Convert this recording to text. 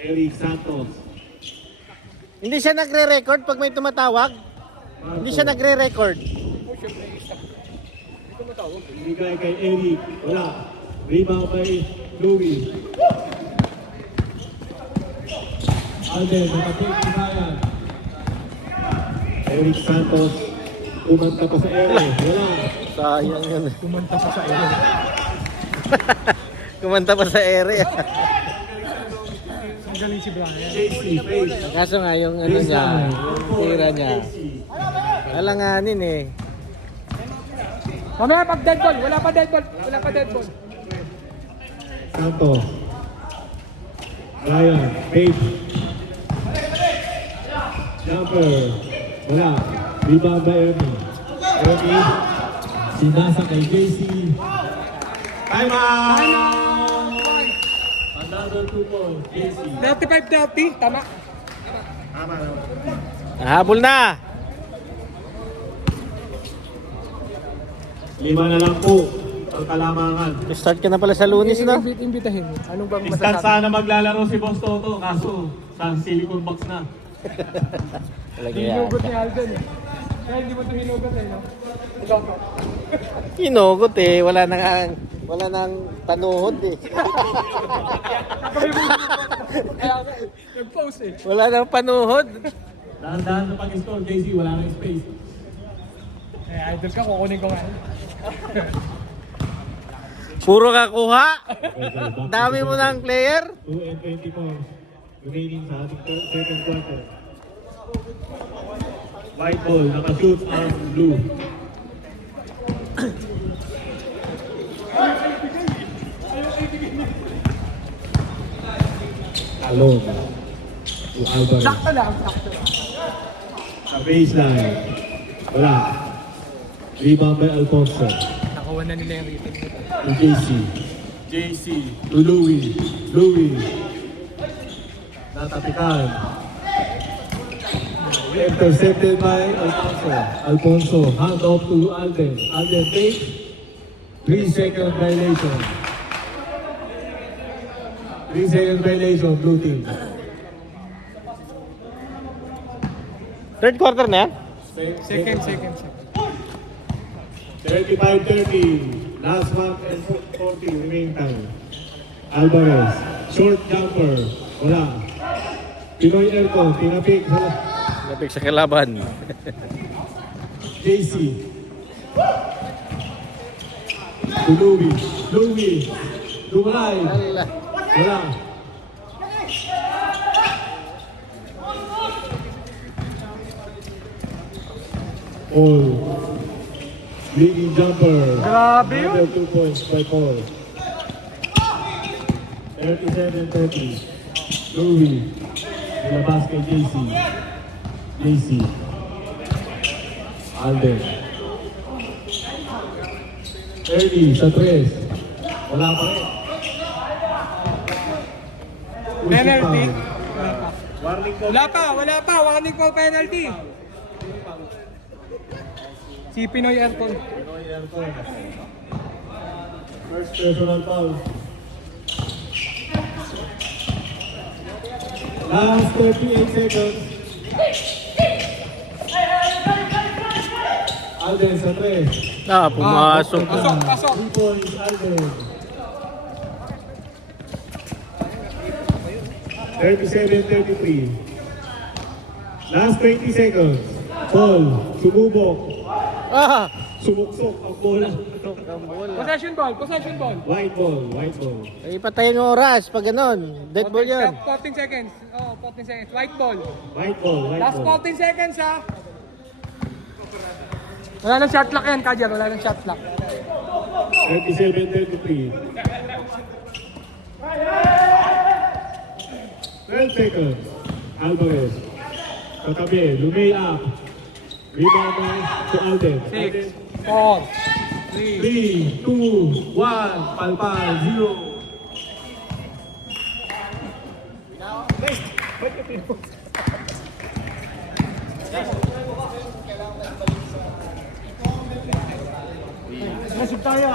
Eric Santos. Hindi siya nagre-record pag may tumatawag? Hindi siya nagre-record. Ibigay kay Eric. Wala. Rebound kay Louie. Alden, nakapit si Ryan. Eric Santos. Kumanta pa sa ere. Wala. Sayang yun. Kumanta pa sa ere. Kumanta pa sa ere. Ang galing si Brian. JC, face. Kaso nga yung ano niya, yung tira niya. Alanganin eh. Mamaya pag dead ball. Wala pa dead ball. Wala pa dead ball. Santos. Ryan, Page. Jumper. Wala. Rebound by Ernie. Ernie. Sinasa kay JC. Time out! Another 2 points. JC. 35-30. Tama. Habol na! 5 na lang po ang kalamangan. Start ka na pala sa Lunis na. Imbitahin mo. Anong bang Instant masasabi? sana maglalaro si Boss Toto, kaso sa silicone box na. Talaga yan. Hinugot ni Alden eh. Kaya hindi mo ito hinugot eh, no? Hinugot eh. Wala nang panuhod eh. Kaya nag-post eh. Wala nang panuhod. Dahan-dahan na pag-score, JC, wala nang space. Eh, idol ka, kukunin ko nga. Puro kakuha. Dami mo ng player. 2 and 20 points remaining sa ating second quarter. White ball, nakashoot ang blue. Alone to Alvarez. Sakto lang, sakto lang. Sa baseline. Wala. Rebound by Alfonso. Nakawan na nila yung rating nito. To JC. JC to Louie. Louie. Natapikan. Intercepted by Alfonso. Alfonso, hand off to Alden. Alden takes 3-second violation. 3-second violation, blue team. Third quarter na yan? Second. 35-30. Last 1 and 40 remaining time. Alvarez, short jumper. Wala. Pinoy Aircon, tinapik. Lapik sa kalaban. JC. To Louie. Louie. Dumalay. Ala. Wala. Paul. Leading jumper. Grabe yun. Another 2 points by Paul. 37-30. Louie. Nilabas kay JC. JC. Alden. Ernie sa 3. Wala pa rin. Penalty. Warning po. Wala pa. Warning po penalty. Si Pinoy Aircon. Pinoy Aircon. First personal foul. Last 38 seconds. Alden sa 3. Pumasok. Pasok. 3 points, Alden. 37-33. Last 20 seconds. Paul, sumubok. Sumuksok ang bola. Possession ball. White ball. Eh, patayin mo oras pag ganun. Dead ball yun. 14 seconds. Oh, 14 seconds. White ball. White ball. Last 14 seconds ha. Wala nang shot clock yan, Kajer. Wala nang shot clock. 37-33. 12 seconds. Alvarez. Katabi. Lumay up. Rebound by to Alden. 6, 4, 3, 3. 2, 1. Palpal. 0. Nasib tayo.